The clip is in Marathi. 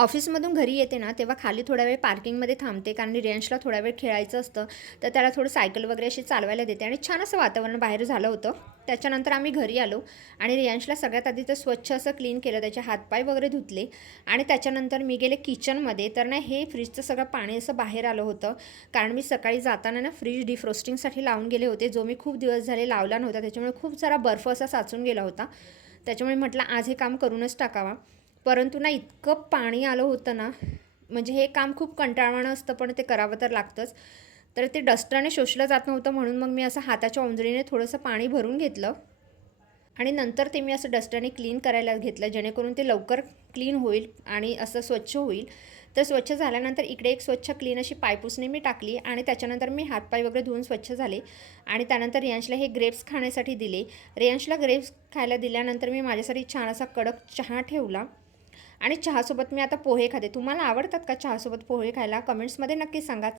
ऑफिसमधून घरी येते ना, तेव्हा खाली थोडा वेळ पार्किंगमध्ये थांबते, कारण रियांशला थोडा वेळ खेळायचं असतं. तर त्याला थोडं सायकल वगैरे अशी चालवायला देते आणि छान असं वातावरण बाहेर झालं होतं. त्याच्यानंतर आम्ही घरी आलो आणि रियांशला सगळ्यात आधी तर स्वच्छ असं क्लीन केलं, त्याचे हातपाय वगैरे धुतले आणि त्याच्यानंतर मी गेले किचनमध्ये. तर ना हे फ्रीजचं सगळं पाणी असं बाहेर आलं होतं, कारण मी सकाळी जाताना ना फ्रीज डिफ्रोस्टिंगसाठी लावून गेले होते, जो मी खूप दिवस झाले लावला नव्हता. त्याच्यामुळे खूप सारा बर्फ असा साचून गेला होता. त्याच्यामुळे म्हटलं आज हे काम करूनच टाकावा. परंतु ना इतकं पाणी आलं होतं ना, म्हणजे हे काम खूप कंटाळवाणं असतं, पण ते करावं तर लागतंच. तर ते डस्टरने शोषलं जात नव्हतं, म्हणून मग मी असं हाताच्या ओंजळीने थोडंसं पाणी भरून घेतलं आणि नंतर ते मी असं डस्टरने क्लीन करायला घेतलं, जेणेकरून ते लवकर क्लीन होईल आणि असं स्वच्छ होईल. तर स्वच्छ झाल्यानंतर इकडे एक स्वच्छ क्लीन अशी पायपुसणी मी टाकली आणि त्याच्यानंतर मी हातपाय वगैरे धुवून स्वच्छ झाले आणि त्यानंतर रियांशला हे ग्रेप्स खाण्यासाठी दिले. रियांशला ग्रेप्स खायला दिल्यानंतर मी माझ्यासाठी छान असा कडक चहा ठेवला आणि चहासोबत मी आता पोहे खाते. तुम्हाला आवडतात का चहासोबत पोहे खायला? कमेंट्समध्ये नक्की सांगा.